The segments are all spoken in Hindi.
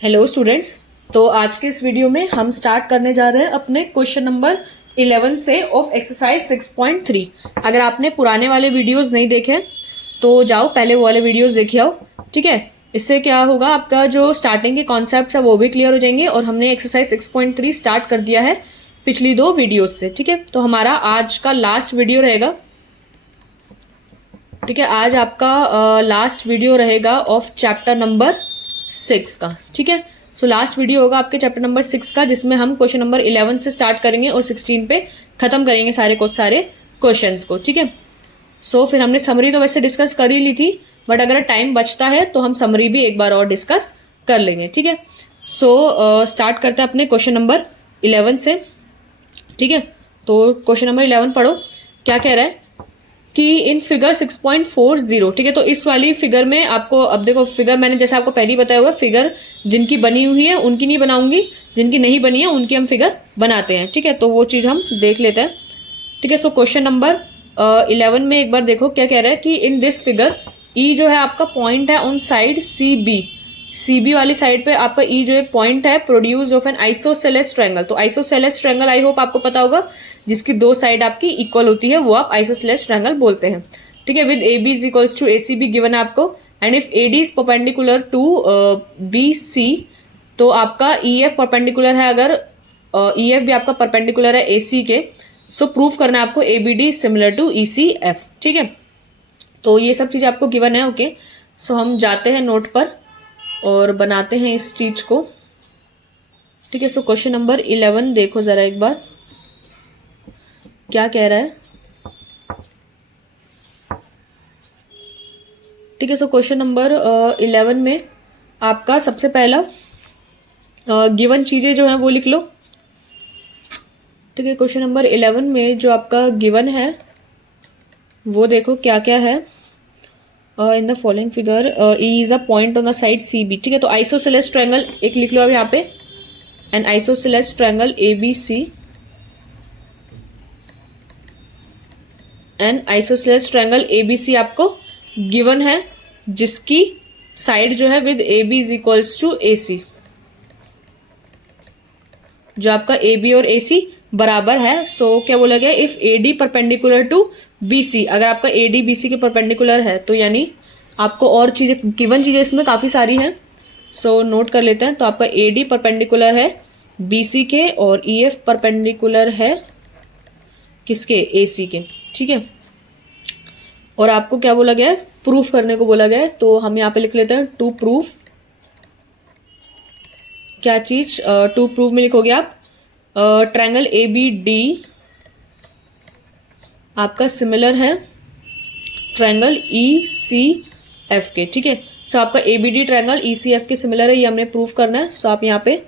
Hello students. तो आज के इस वीडियो में हम स्टार्ट करने जा रहे हैं अपने क्वेश्चन नंबर 11 से ऑफ एक्सरसाइज 6.3। अगर आपने पुराने वाले वीडियोस नहीं देखे तो जाओ पहले वो वाले वीडियोस देखिए आओ, ठीक है। इससे क्या होगा, आपका जो स्टार्टिंग के कॉन्सेप्ट्स है वो भी क्लियर हो जाएंगे और हमने एक्सरसाइज 6.3 स्टार्ट कर दिया है पिछली दो वीडियोज से, ठीक है। तो हमारा आज का लास्ट वीडियो रहेगा, ठीक है। आज आपका लास्ट वीडियो रहेगा ऑफ चैप्टर नंबर 6 का, ठीक है। सो लास्ट वीडियो होगा आपके चैप्टर नंबर 6 का, जिसमें हम क्वेश्चन नंबर 11 से स्टार्ट करेंगे और 16 पे खत्म करेंगे सारे क्वेश्चंस को, ठीक है। सो फिर हमने समरी तो वैसे डिस्कस कर ही ली थी, बट अगर टाइम बचता है तो हम समरी भी एक बार और डिस्कस कर लेंगे, ठीक है। सो स्टार्ट करते हैं अपने क्वेश्चन नंबर 11 से, ठीक है। तो क्वेश्चन नंबर 11 पढ़ो, क्या कह रहा है कि इन फिगर 6.40, ठीक है। तो इस वाली फिगर में आपको, अब देखो फिगर मैंने जैसे आपको पहले ही बताया हुआ है, फिगर जिनकी बनी हुई है उनकी नहीं बनाऊंगी, जिनकी नहीं बनी है उनकी हम फिगर बनाते हैं, ठीक है। तो वो चीज हम देख लेते हैं, ठीक है। सो क्वेश्चन नंबर 11 में एक बार देखो क्या कह रहा है कि इन दिस फिगर ई जो है आपका पॉइंट है ऑन साइड सी बी वाली साइड पे आपका ई जो एक पॉइंट है produce of N isosceles triangle. तो आइसोसेलेस ट्रायंगल आई होप आपको पता होगा, जिसकी दो साइड आपकी इक्वल होती है वो आप आइसोसेलेस ट्रायंगल बोलते हैं, ठीक है। With A B is equals to A C B given है आपको, and if A D is perpendicular to B C, तो आपका ई एफ परपेंडिकुलर है, अगर ई एफ भी आपका परपेंडिकुलर है ए सी के, सो प्रूव करना है आपको A B D similar to E C F, ठीक है। तो ये सब चीज आपको गिवन है, ओके। सो हम जाते हैं नोट पर और बनाते हैं इस चीज को, ठीक है। सो क्वेश्चन नंबर 11 देखो जरा एक बार क्या कह रहा है, ठीक है। सो क्वेश्चन नंबर 11 में आपका सबसे पहला गिवन चीजें जो है वो लिख लो, ठीक है। क्वेश्चन नंबर 11 में जो आपका गिवन है वो देखो क्या क्या है। In the following figure E is a point on the side C B, ठीक है। तो आइसोसेलेस ट्रायंगल एक लिख लो अब यहाँ पे, an isosceles triangle A B C, an isosceles triangle A B C आपको गिवन है, जिसकी साइड जो है with A B is equals to A C, जो आपका ए बी और ए सी बराबर है। सो क्या बोला गया, if A D perpendicular to B C, अगर आपका ए डी बी सी के परपेंडिकुलर है तो यानी आपको और चीजें गिवन चीजें इसमें काफी सारी हैं, सो नोट कर लेते हैं। तो आपका ए डी परपेंडिकुलर है बी सी के और ई एफ परपेंडिकुलर है किसके, ए सी के, ठीक है। और आपको क्या बोला गया है, प्रूफ करने को बोला गया है, तो हम यहाँ पे लिख लेते हैं टू प्रूफ, क्या चीज टू प्रूफ में लिखोगे आप, ट्रायंगल ए बी डी आपका सिमिलर है ट्रायंगल ई सी एफ के, ठीक है। सो आपका A B D triangle E C F के सिमिलर है, ये हमने प्रूफ करना है। सो आप यहाँ पे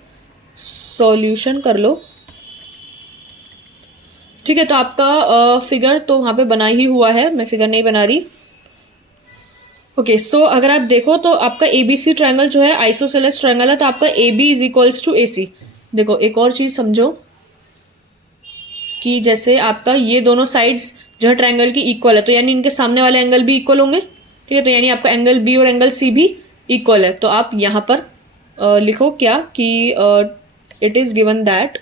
सॉल्यूशन कर लो, ठीक है। तो आपका फिगर तो वहां पे बना ही हुआ है, मैं फिगर नहीं बना रही, ओके। सो अगर आप देखो तो आपका एबीसी ट्रायंगल जो है आइसोसेलेस ट्रायंगल है, तो आपका A B is equals to A C. देखो एक और चीज समझो कि जैसे आपका ये दोनों साइड्स जो है ट्रायंगल की इक्वल है, तो यानी इनके सामने वाले एंगल भी इक्वल होंगे, ठीक है। तो यानी आपका एंगल बी और एंगल सी भी इक्वल है। तो आप यहाँ पर लिखो क्या कि इट इज गिवन दैट,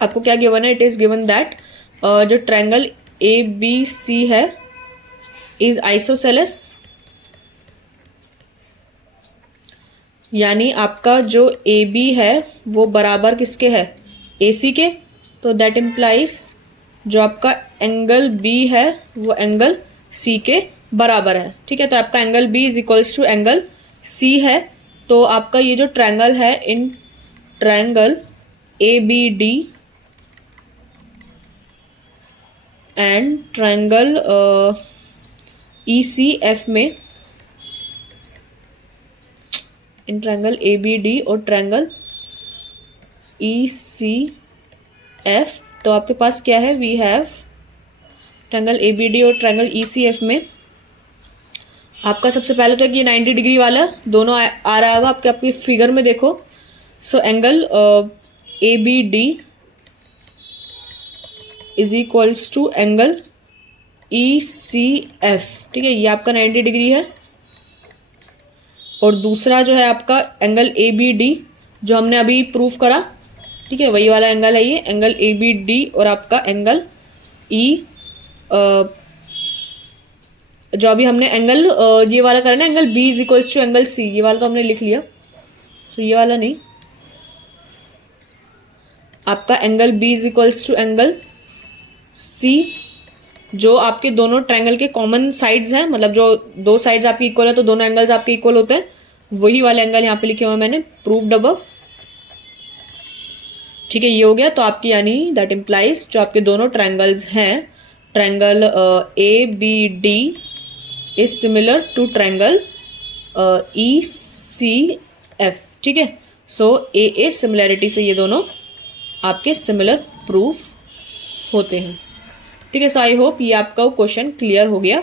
आपको क्या गिवन है, इट इज गिवन दैट जो ट्रायंगल ए बी सी है इज आइसोसेलेस, यानी आपका जो ए बी है वो बराबर किसके है, ए सी के। तो दैट इम्प्लाइज जो आपका एंगल बी है वो एंगल सी के बराबर है, ठीक है। तो आपका angle B is equals to angle C है। तो आपका ये जो ट्रायंगल है, in triangle A B D and triangle E C F में, in triangle A B D और ट्रायंगल ई सी एफ, तो आपके पास क्या है, we have triangle A B D और ट्रायंगल ई सी एफ में आपका सबसे पहले तो ये 90 डिग्री वाला दोनों आ रहा होगा आपके आपकी फिगर में देखो। So angle A B D is equals to angle E C F, ठीक है। ये आपका 90 डिग्री है और दूसरा जो है आपका एंगल ए बी डी जो हमने अभी प्रूफ करा, ठीक है, वही वाला एंगल है ये, एंगल ए बी डी। और आपका एंगल ई जो अभी हमने एंगल ये वाला करा ना, angle B is equals to angle C, ये वाला तो हमने लिख लिया, तो ये वाला नहीं, आपका angle B is equals to angle C, जो आपके दोनों ट्रायंगल के कॉमन साइड्स हैं, मतलब जो दो साइड्स आपकी इक्वल है तो दोनों एंगल्स आपके इक्वल होते हैं, वही वाले एंगल यहाँ पे लिखे हुए हैं मैंने, प्रूव्ड अबव। ठीक है, ये हो गया। तो आपकी यानी दैट इम्प्लाइज जो आपके दोनों ट्रायंगल्स हैं, triangle A B D is similar to triangle E C F. ठीक है, सो ए सिमिलैरिटी से ये दोनों आपके सिमिलर प्रूफ होते हैं। ठीक है, सो आई होप ये आपका क्वेश्चन क्लियर हो गया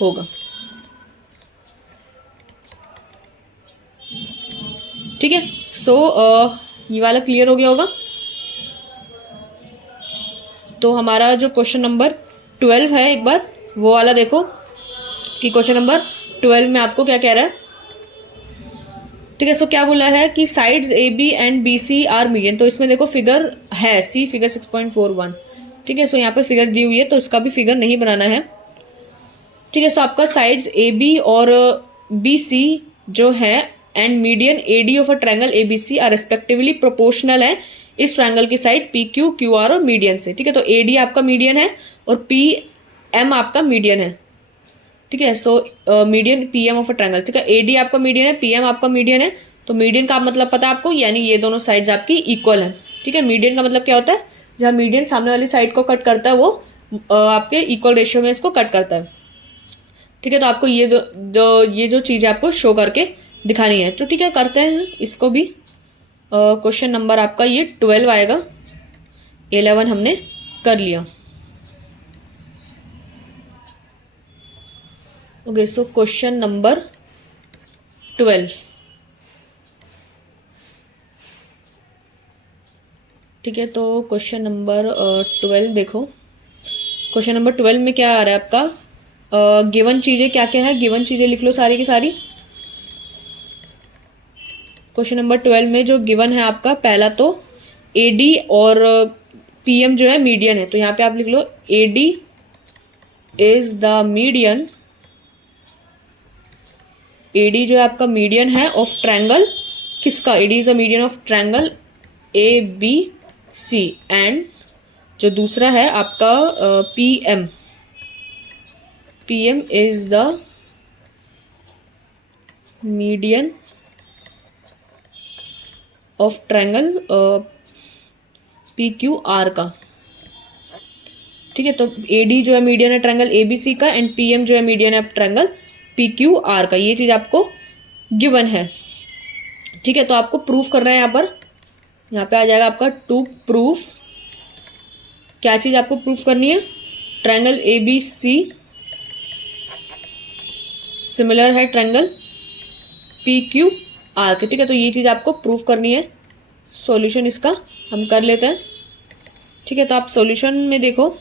होगा। ठीक है, सो ये वाला क्लियर हो गया होगा। तो हमारा जो क्वेश्चन नंबर 12 है, एक बार वो वाला देखो कि क्वेश्चन नंबर 12 में आपको क्या कह रहा है। ठीक है, सो क्या बोला है कि sides A B and B C are median. तो इसमें देखो फिगर है, सी फिगर 6.41। ठीक है, सो यहाँ पे फिगर दी हुई है तो इसका भी फिगर नहीं बनाना है। ठीक है, सो आपका साइड्स ए बी और बी सी जो है and median A D of a triangle A B C are respectively proportional है इस ट्रायंगल की side P Q Q R और मीडियन से। ठीक है, तो ए डी आपका मीडियन है और पी एम आपका मीडियन है। ठीक है, so median P M of a triangle. ठीक है, ए डी आपका मीडियन है, पी एम आपका मीडियन है, तो मीडियन का मतलब पता है आपको, यानी ये दोनों साइड्स आपकी इक्वल है। ठीक है, मीडियन का मतलब क्या होता है, जहाँ मीडियन सामने वाली साइड को कट करता है वो आपके इक्वल रेशियो में इसको कट करता है। ठीक है, तो आपको ये जो चीज़ है आपको शो करके दिखानी है। तो ठीक है, करते हैं इसको भी। क्वेश्चन नंबर आपका ये 12 आएगा, 11 हमने कर लिया। Okay, so question number 12। ठीक है, तो क्वेश्चन नंबर 12 देखो। क्वेश्चन नंबर 12 में क्या आ रहा है आपका, गिवन चीज़ें क्या क्या है, गिवन चीज़ें लिख लो सारी की सारी। क्वेश्चन नंबर 12 में जो गिवन है आपका, पहला तो ए डी और पी एम जो है मीडियन है, तो यहाँ पे आप लिख लो A D is the median. A D जो है आपका मीडियन है ऑफ ट्रायंगल, किसका, A D is the median of triangle A B C. And जो दूसरा है आपका P M, P M is the median of triangle P Q R का। ठीक है, तो ए डी जो है मीडियन है ट्रायंगल ए बी सी का, एंड पी एम जो है मीडियन है ट्रायंगल पी क्यू आर का। ये चीज़ आपको गिवन है। ठीक है, तो आपको प्रूफ करना है। यहाँ पे आ जाएगा आपका टू प्रूफ। क्या चीज़ आपको प्रूफ करनी है, triangle A B C similar है ट्रायंगल पी क्यू आर के। ठीक है, तो ये चीज़ आपको प्रूफ करनी है। सॉल्यूशन इसका हम कर लेते हैं। ठीक है, तो आप सॉल्यूशन में देखो।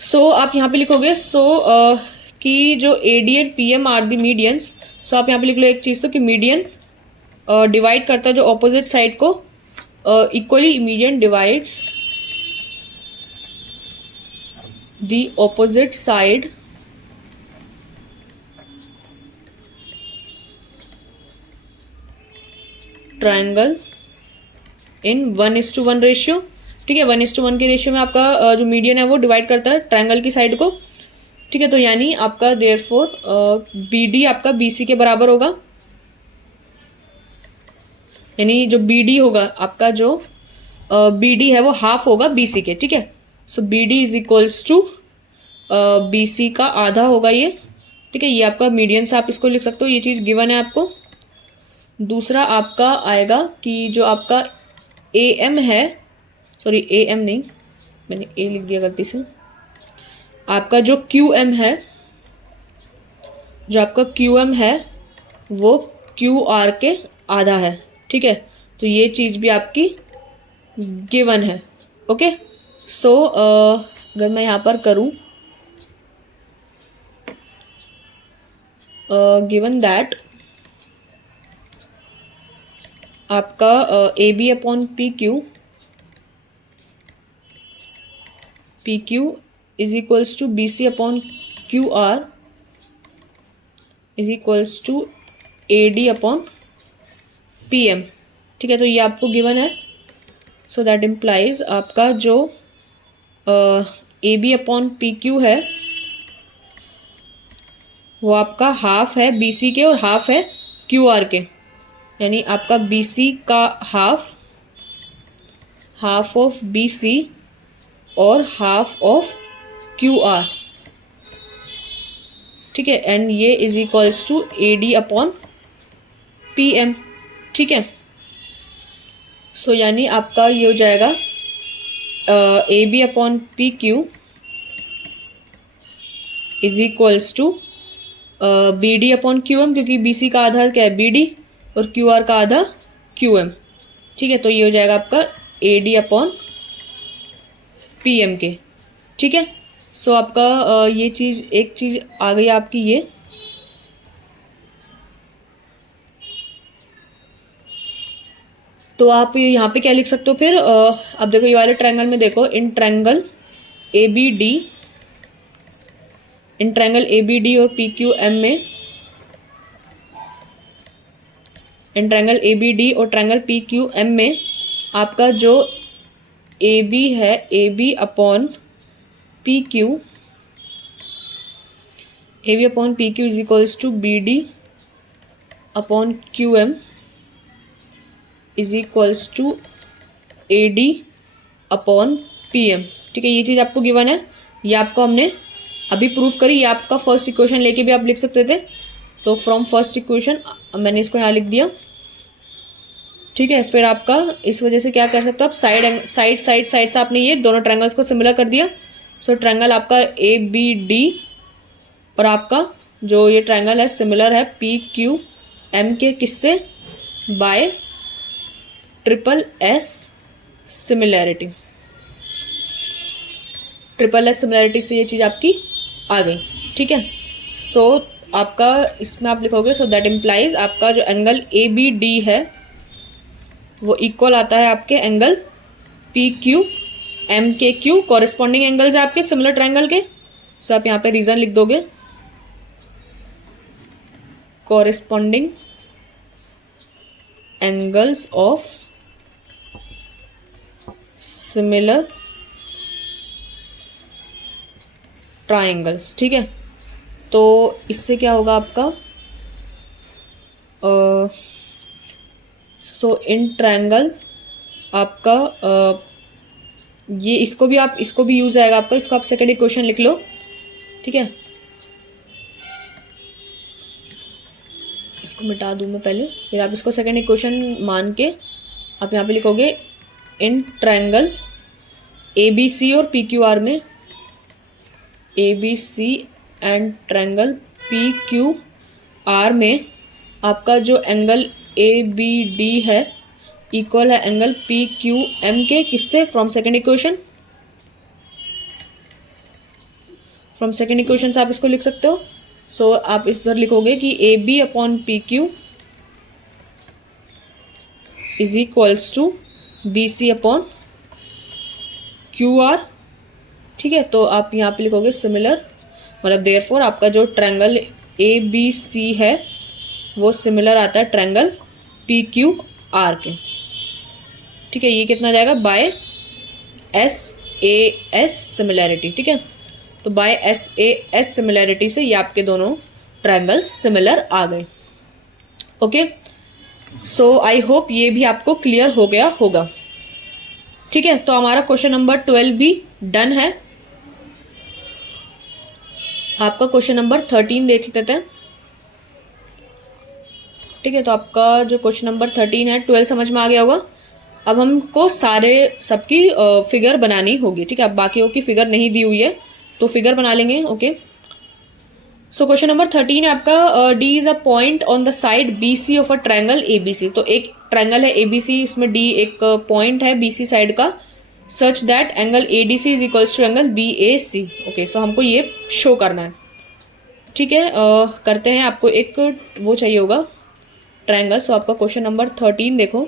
सो आप यहाँ पे लिखोगे कि जो A D and P M are the medians. So आप यहाँ पे लिख लो एक चीज़ तो कि मीडियन डिवाइड करता है जो ऑपोजिट साइड को equally, median divides the opposite side triangle in 1:1 ratio. ठीक है, 1:1 के रेशियो में आपका जो मीडियन है वो डिवाइड करता है ट्रायंगल की साइड को। ठीक है, तो यानी आपका देयरफॉर बी डी आपका बी सी के बराबर होगा, यानी जो बी डी होगा आपका, जो बी डी है वो हाफ होगा बी सी के। ठीक है, so B D is equals to B C का आधा होगा ये। ठीक है, ये आपका मीडियन से आप इसको लिख सकते हो, ये चीज़ गिवन है आपको। दूसरा आपका आएगा कि जो आपका ए एम है, सॉरी ए एम नहीं, मैंने ए लिख दिया गलती से, आपका जो क्यू एम है, जो आपका क्यू एम है वो क्यू आर के आधा है। ठीक है, तो ये चीज़ भी आपकी गिवन है। ओके, सो अगर मैं यहाँ पर करूँ गिवन दैट आपका A B upon P Q is equals to B C upon Q R is equals to A D upon P M. ठीक है, तो ये आपको गिवन है। सो दैट इम्प्लाइज आपका जो A B upon P Q है वो आपका हाफ है बी सी के और हाफ है क्यू आर के, यानी आपका बी सी का हाफ ऑफ बी सी और हाफ ऑफ क्यू आर। ठीक है, एंड ये is equals to A D upon P M. ठीक है, सो यानी आपका ये हो जाएगा A B upon P Q is equals to B D upon Q M, क्योंकि बी सी का आधा क्या है बी डी और क्यू आर का आधा क्यू एम। ठीक है, तो ये हो जाएगा आपका A D upon P M के। ठीक है, सो आपका ये चीज़ एक चीज़ आ गई आपकी ये। तो आप यहाँ पे क्या लिख सकते हो फिर, अब देखो ये वाले ट्रायंगल में देखो, in triangle A B D, in triangle A B D और पी क्यू एम में, in triangle A B D और ट्रायंगल पी क्यू एम में आपका जो ए बी है, A B upon P Q, A B upon P Q is equals to B D upon Q M is equals to A D upon P M. ठीक है, ये चीज़ आपको गिवन है, ये आपको हमने अभी प्रूफ करी। ये आपका फर्स्ट इक्वेशन लेके भी आप लिख सकते थे, तो फ्रॉम फर्स्ट इक्वेशन मैंने इसको यहाँ लिख दिया। ठीक है, फिर आपका इस वजह से क्या कर सकते हो आप, साइड से आपने ये दोनों ट्रायंगल्स को सिमिलर कर दिया। सो ट्रायंगल आपका ए बी डी और आपका जो ये ट्रायंगल है सिमिलर है पी क्यू एम के, किससे, bye triple S similarity. Triple S similarity से ये चीज़ आपकी आ गई। ठीक है, सो आपका इसमें आप लिखोगे, सो दैट इम्प्लाइज आपका जो एंगल ए बी डी है वो इक्वल आता है आपके एंगल पी क्यू एम के क्यू, कॉरेस्पॉन्डिंग एंगल्स है आपके सिमिलर ट्रायंगल के। सो आप यहाँ पे रीजन लिख दोगे, corresponding angles of similar triangles. ठीक है, तो इससे क्या होगा आपका, सो इन ट्रायंगल आपका ये इसको भी यूज आएगा आपका, इसको आप सेकेंड इक्वेशन लिख लो। ठीक है, इसको मिटा दूं मैं पहले, फिर आप इसको सेकेंड इक्वेशन मान के आप यहाँ पे लिखोगे, इन ट्रायंगल ए बी सी और पी क्यू आर में, A B C and triangle P Q R में आपका जो एंगल ए बी डी है इक्वल है एंगल पी क्यू एम के, किससे, from second equation. From second equation से आप इसको लिख सकते हो। सो आप इधर लिखोगे कि A B upon P Q is equals to B C upon Q R. ठीक है, तो आप यहाँ पे लिखोगे सिमिलर, मतलब देयरफॉर आपका जो ट्रायंगल ए बी सी है वो सिमिलर आता है ट्रायंगल पी क्यू आर के। ठीक है, ये कितना जाएगा, bye S A S similarity. ठीक है, तो bye S A S similarity से ये आपके दोनों ट्रायंगल्स सिमिलर आ गए। ओके, सो आई होप ये भी आपको क्लियर हो गया होगा। ठीक है, तो हमारा क्वेश्चन नंबर 12 भी डन है। आपका क्वेश्चन नंबर 13 देख लेते हैं। ठीक है, तो आपका जो क्वेश्चन नंबर 13 है, 12 समझ में आ गया होगा। अब हमको सबकी फिगर बनानी होगी। ठीक है, अब बाकियों की फिगर नहीं दी हुई है तो फिगर बना लेंगे। ओके, सो क्वेश्चन नंबर 13 है आपका, D is a point on the side B C of a triangle A B C. तो एक ट्रायंगल है ए बी सी, उसमें डी एक पॉइंट है बी सी साइड का, such that angle A D C is equals to angle B A C. Okay, so हमको ये शो करना है। ठीक है, करते हैं। आपको एक वो चाहिए होगा, ट्रायंगल। सो आपका क्वेश्चन नंबर 13 देखो,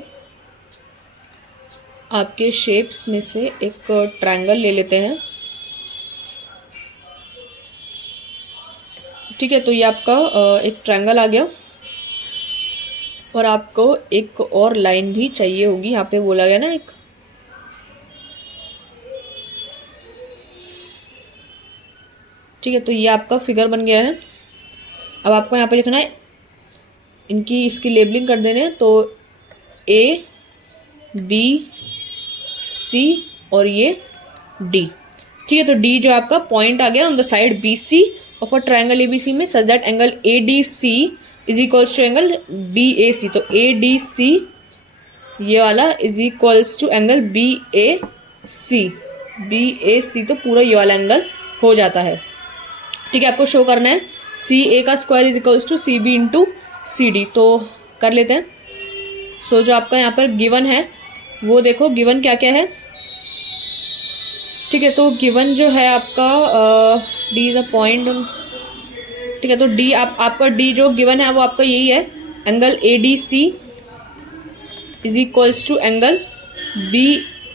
आपके शेप्स में से एक ट्रायंगल ले लेते हैं। ठीक है, तो ये आपका एक ट्रायंगल आ गया और आपको एक और लाइन भी चाहिए होगी, यहाँ पे बोला गया ना एक। ठीक है, तो ये आपका फिगर बन गया है। अब आपको यहाँ पे लिखना है, इनकी इसकी लेबलिंग कर देने हैं, तो ए बी सी और ये डी। ठीक है, तो डी जो आपका पॉइंट आ गया on the side B C of a triangle ABC में, such that angle A D C is equals to angle B A C. तो ए डी सी ये वाला is equals to angle B A C. तो पूरा ये वाला एंगल हो जाता है। ठीक है, आपको शो करना है सी ए का square is equals to C B into C D. तो कर लेते हैं। सो जो आपका यहाँ पर गिवन है वो देखो, गिवन क्या क्या है। ठीक है, तो गिवन जो है आपका डी इज अ पॉइंट। ठीक है, तो डी आपका डी जो गिवन है वो आपका यही है, angle A D C is equals to angle B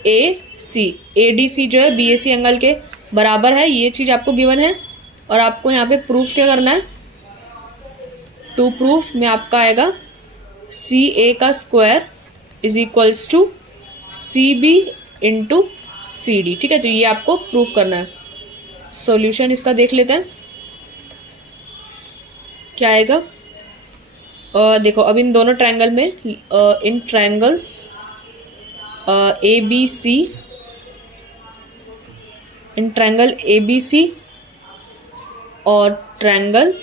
A C. A D C जो है बी ए सी एंगल के बराबर है, ये चीज़ आपको गिवन है। और आपको यहाँ पे प्रूफ क्या करना है, टू प्रूफ में आपका आएगा सी ए का square is equals to C B into C D. ठीक है, तो ये आपको प्रूफ करना है। सॉल्यूशन इसका देख लेते हैं क्या आएगा। देखो, अब इन दोनों ट्रायंगल में in triangle A B C, in triangle A B C और ट्रायंगल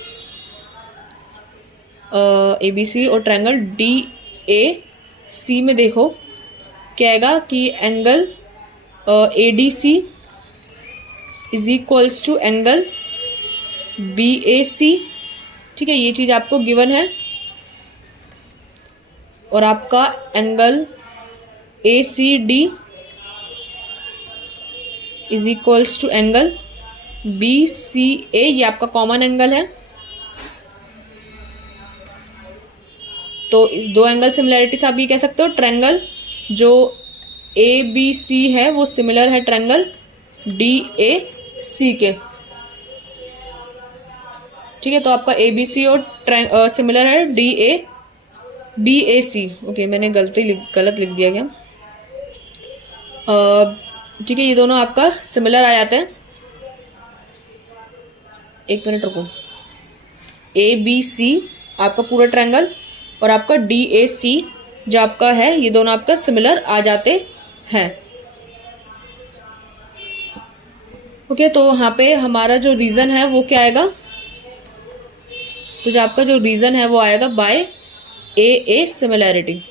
ए बी सी और ट्रायंगल डी ए सी में देखो क्या आएगा कि angle A D C is equals to angle B A C. ठीक है, ये चीज़ आपको गिवन है। और आपका angle A C D is equals to angle B C A, ये आपका कॉमन एंगल है। तो इस दो एंगल सिमिलैरिटी से आप ये कह सकते हो ट्रायंगल जो ए बी सी है वो सिमिलर है ट्रायंगल डी ए सी के। ठीक है, तो आपका ए बी सी और सिमिलर है D A B A C. Okay, मैंने गलत लिख दिया क्या। ठीक है, ये दोनों आपका सिमिलर आ जाते हैं। एक मिनट रुको, ए बी सी आपका पूरा ट्रायंगल और आपका डी ए सी जो आपका है, ये दोनों आपका सिमिलर आ जाते हैं। ओके, तो यहाँ पे हमारा जो रीज़न है वो क्या आएगा, तो जो आपका जो रीज़न है वो आएगा by A similarity.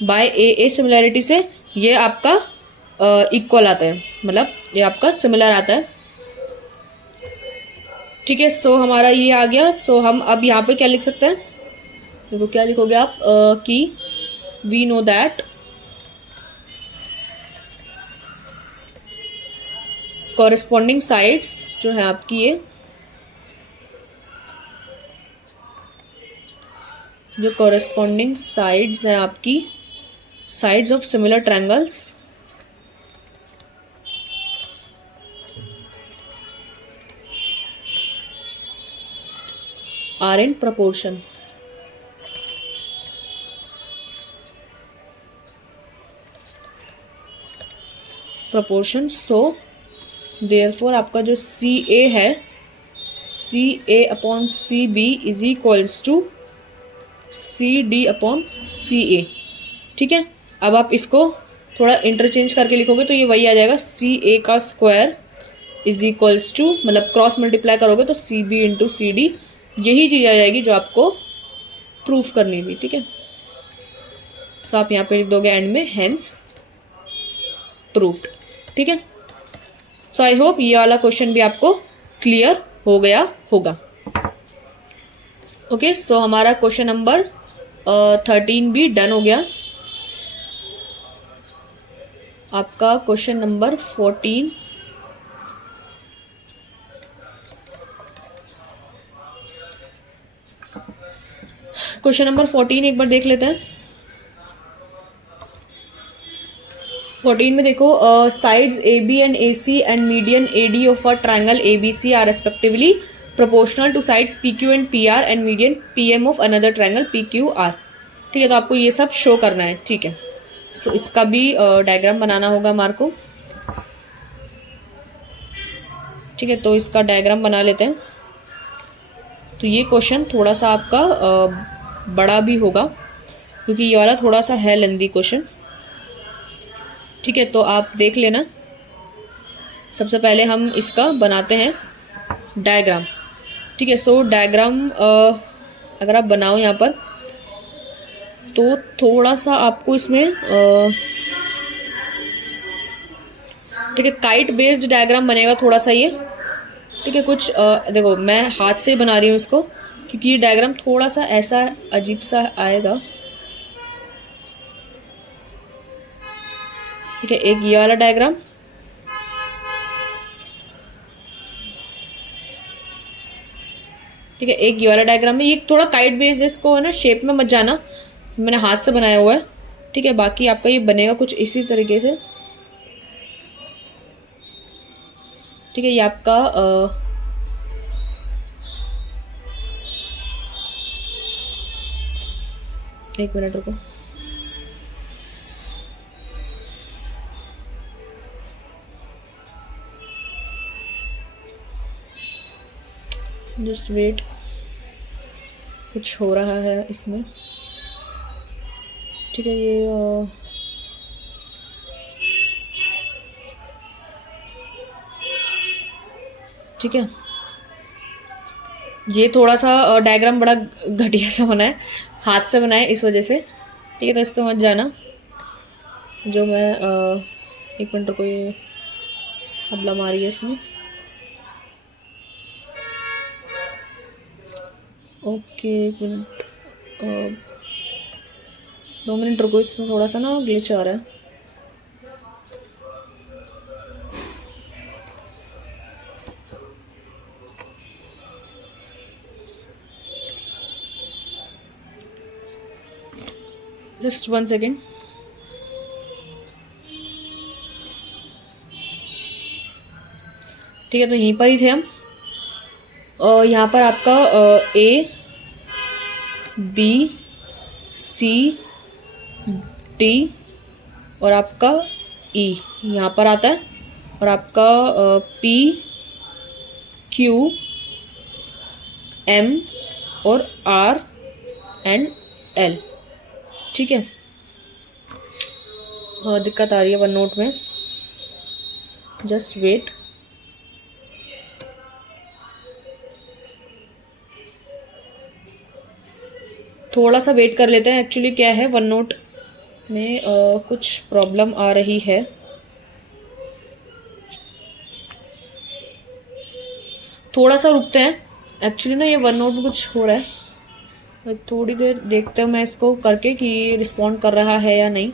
By A similarity से ये आपका इक्वल आता है, मतलब ये आपका सिमिलर आता है। ठीक है, सो हमारा ये आ गया। सो हम अब यहाँ पे क्या लिख सकते हैं, देखो क्या लिखोगे आप कि we know that corresponding sides जो है आपकी, ये जो कॉरेस्पॉन्डिंग साइड्स हैं आपकी, sides of similar triangles are in proportion। So therefore आपका जो सी ए है, C A upon C B is equals to C D upon C A. ठीक है, अब आप इसको थोड़ा इंटरचेंज करके लिखोगे तो ये वही आ जाएगा, सी ए का स्क्वायर इज इक्वल्स टू, मतलब क्रॉस मल्टीप्लाई करोगे तो C B into C D, यही चीज़ आ जाएगी जो आपको प्रूफ करनी थी। ठीक है, सो आप यहाँ पे लिख दोगे एंड में हेंस प्रूफ्ड। ठीक है, सो आई होप ये वाला क्वेश्चन भी आपको क्लियर हो गया होगा। ओके, सो हमारा क्वेश्चन नंबर 13 भी डन हो गया। आपका क्वेश्चन नंबर 14 क्वेश्चन नंबर 14 एक बार देख लेते हैं। 14 में देखो, sides A B and A C and median A D of a triangle A B C are respectively proportional to sides P Q and P R and median P M of another triangle P Q R. ठीक है, तो आपको ये सब शो करना है। ठीक है, सो इसका भी डायग्राम बनाना होगा हमारे को। ठीक है, तो इसका डायग्राम बना लेते हैं। तो ये क्वेश्चन थोड़ा सा आपका बड़ा भी होगा, क्योंकि ये वाला थोड़ा सा है लेंदी क्वेश्चन। ठीक है, तो आप देख लेना। सबसे पहले हम इसका बनाते हैं डायग्राम। ठीक है, सो डायग्राम अगर आप बनाओ यहाँ पर, तो थोड़ा सा आपको इसमें ठीक है, काइट बेस्ड डायग्राम बनेगा थोड़ा सा ये। ठीक है, कुछ देखो मैं हाथ से बना रही हूँ इसको, क्योंकि ये डायग्राम थोड़ा सा ऐसा अजीब सा आएगा। ठीक है, एक ये वाला डायग्राम, ठीक है, एक ये वाला डायग्राम है। ये थोड़ा काइट बेस्ड, इसको है ना शेप में मत जाना, मैंने हाथ से बनाया हुआ है। ठीक है, बाकी आपका ये बनेगा कुछ इसी तरीके से। ठीक है, ये आपका एक मिनट रुको। जस्ट वेट, कुछ हो रहा है इसमें। ठीक है, ये ठीक है, ये थोड़ा सा डायग्राम बड़ा घटिया सा बना है, हाथ से बना है इस वजह से। ठीक है, तो इस पर मत जाना। जो मैं एक मिनट को, ये प्रॉब्लम आ रही है इसमें। ओके, एक मिनट, 2 मिनट रुको, इसमें थोड़ा सा ना ग्लिच आ रहा है। Just 1 second. ठीक है, तो यहीं पर ही थे हम। यहाँ पर आपका ए बी सी डी और आपका ई यहाँ पर आता है, और आपका पी क्यू एम और आर एंड एल। ठीक है, दिक्कत आ रही है वन नोट में, जस्ट वेट। थोड़ा सा वेट कर लेते हैं। एक्चुअली क्या है, वन नोट में कुछ प्रॉब्लम आ रही है। थोड़ा सा रुकते हैं। एक्चुअली ना ये वन नोट में कुछ हो रहा है। थोड़ी देर देखते हैं मैं इसको करके कि रिस्पॉन्ड कर रहा है या नहीं।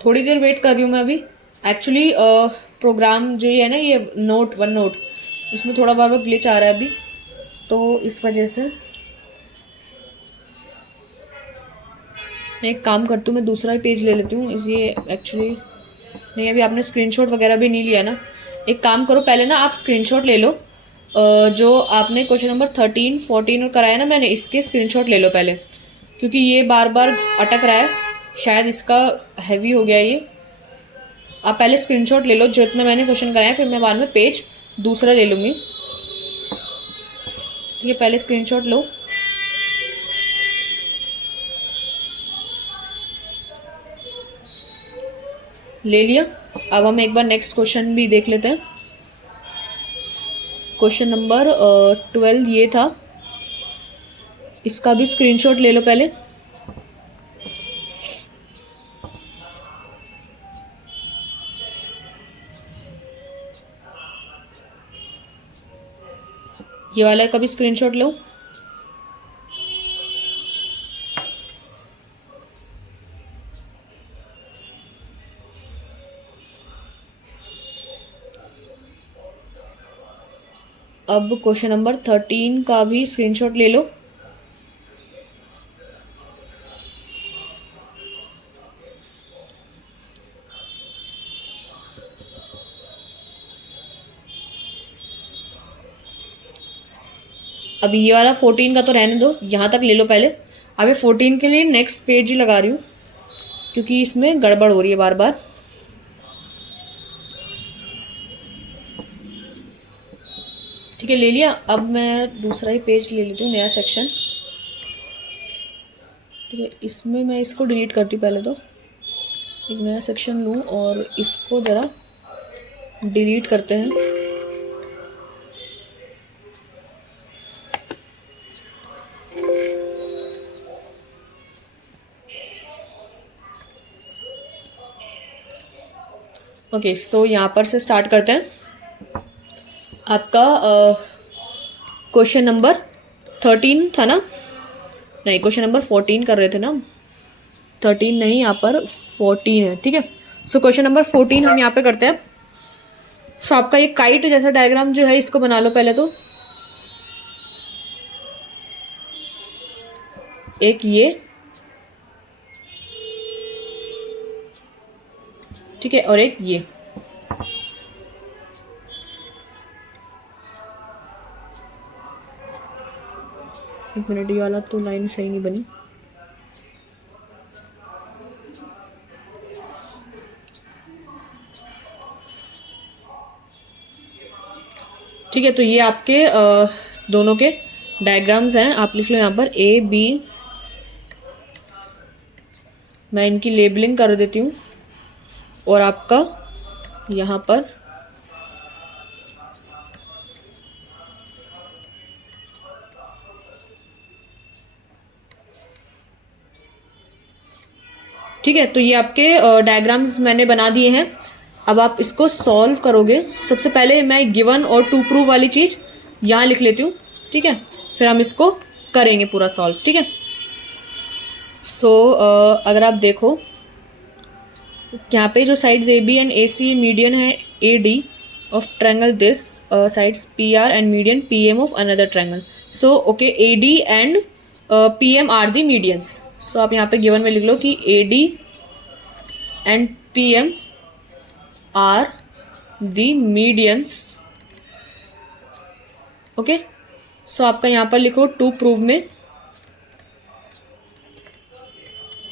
थोड़ी देर वेट कर रही हूँ मैं अभी। एक्चुअली प्रोग्राम जो ये है ना, ये नोट वन नोट, इसमें थोड़ा बार बार ग्लिच आ रहा है अभी, तो इस वजह से मैं एक काम करती हूँ, मैं दूसरा ही पेज ले लेती हूँ। इसी एक्चुअली नहीं, अभी आपने स्क्रीनशॉट वगैरह भी नहीं लिया ना। एक काम करो, पहले ना आप स्क्रीनशॉट ले लो। जो आपने क्वेश्चन नंबर 13, 14 और कराया ना मैंने, इसके स्क्रीनशॉट ले लो पहले, क्योंकि ये बार बार अटक रहा है, शायद इसका हैवी हो गया ये। आप पहले स्क्रीनशॉट ले लो जो इतना मैंने क्वेश्चन कराया, फिर मैं बाद में पेज दूसरा ले लूँगी। ठीक है, पहले स्क्रीनशॉट लो। ले लिया। अब हम एक बार नेक्स्ट क्वेश्चन भी देख लेते हैं। क्वेश्चन नंबर 12 ये था, इसका भी स्क्रीनशॉट ले लो पहले। ये वाला का भी स्क्रीनशॉट लो। अब क्वेश्चन नंबर 13 का भी स्क्रीनशॉट ले लो। अभी ये वाला 14 का तो रहने दो, यहाँ तक ले लो पहले। अभी 14 के लिए नेक्स्ट पेज ही लगा रही हूँ क्योंकि इसमें गड़बड़ हो रही है बार बार। ठीक है, ले लिया। अब मैं दूसरा ही पेज ले लेती हूँ, नया सेक्शन। ठीक है, इसमें मैं इसको डिलीट करती हूँ पहले तो। एक नया सेक्शन लूँ और इसको ज़रा डिलीट करते हैं। ओके, सो यहाँ पर से स्टार्ट करते हैं। आपका क्वेश्चन नंबर 13 था ना? नहीं, क्वेश्चन नंबर 14 कर रहे थे ना? 13 नहीं, यहाँ पर 14 है। ठीक है, सो क्वेश्चन नंबर 14 हम यहाँ पे करते हैं। सो आपका एक काइट जैसा डायग्राम जो है इसको बना लो पहले तो। एक ये, ठीक है, और एक ये। एक मिनट, ये वाला तो लाइन सही नहीं बनी। ठीक है, तो ये आपके दोनों के डायग्राम्स हैं। आप लिख लो यहाँ पर ए बी। मैं इनकी लेबलिंग कर देती हूँ और आपका यहाँ पर ठीक है, तो ये आपके डायग्राम्स मैंने बना दिए हैं। अब आप इसको सॉल्व करोगे। सबसे पहले मैं गिवन और टू प्रूव वाली चीज़ यहाँ लिख लेती हूँ। ठीक है, फिर हम इसको करेंगे पूरा सॉल्व। ठीक है, सो अगर आप देखो यहाँ पे जो sides A B and A C median है A D of triangle this sides P R and median P M of another triangle. So okay, A D and P M are the medians. So आप यहाँ पे गिवन में लिख लो कि ए D and P M are the medians. Okay, so आपका यहाँ पर लिखो टू प्रूव में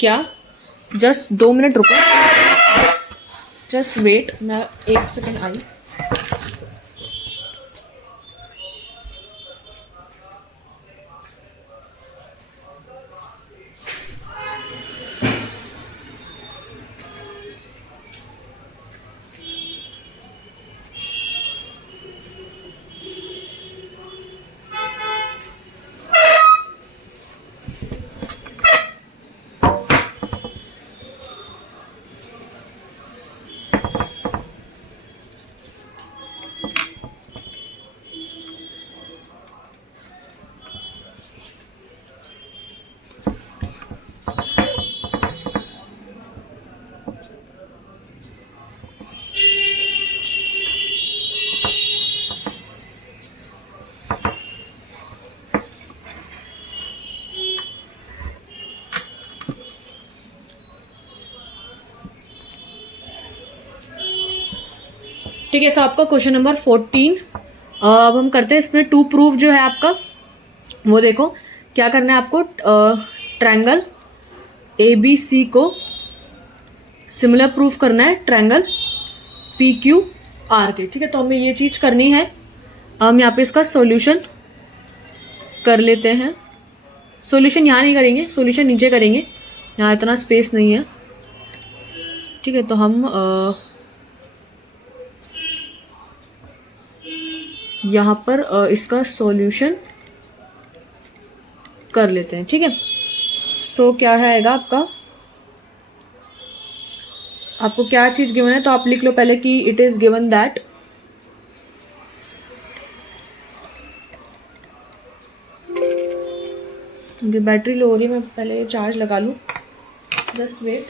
क्या। जस्ट 2 मिनट रुको, जस्ट वेट, मैं 1 सेकेंड आई। ठीक है, सो आपका क्वेश्चन नंबर 14 अब हम करते हैं। इसमें टू प्रूफ जो है आपका, वो देखो क्या करना है आपको। ट्रायंगल ए बी सी को सिमिलर प्रूफ करना है ट्रायंगल पी क्यू आर के। ठीक है, तो हमें ये चीज़ करनी है। हम यहाँ पे इसका सॉल्यूशन कर लेते हैं। सॉल्यूशन यहाँ नहीं करेंगे, सॉल्यूशन नीचे करेंगे, यहाँ इतना स्पेस नहीं है। ठीक है, तो हम यहाँ पर इसका सॉल्यूशन कर लेते हैं। ठीक है, सो क्या आएगा आपको क्या चीज़ गिवन है, तो आप लिख लो पहले कि इट इज़ गिवन दैट क्योंकि बैटरी लो हो रही है, मैं पहले चार्ज लगा लूँ, जस्ट वेट।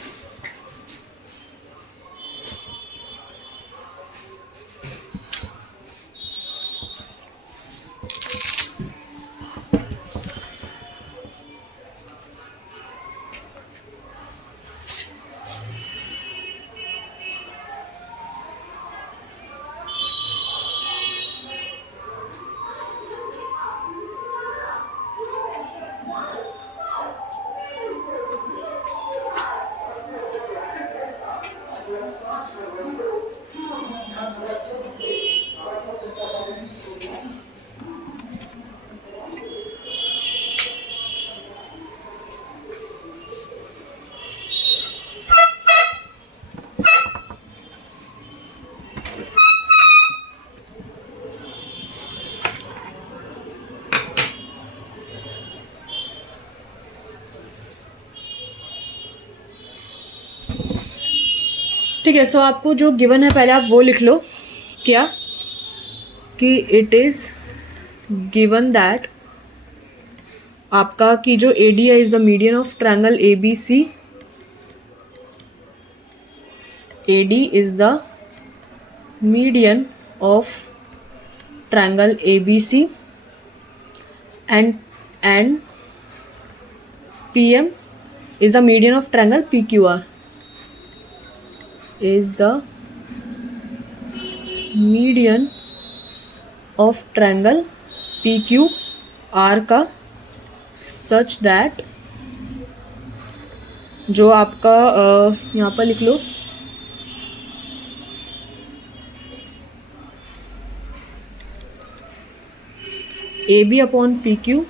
ठीक है, सो आपको जो गिवन है पहले आप वो लिख लो। क्या कि इट इज गिवन दैट आपका कि जो AD है is the median of triangle ABC, AD is the median of triangle ABC and PM is the median of triangle PQR, is the median of triangle PQR का such that जो आपका यहाँ पर लिख लो AB upon PQ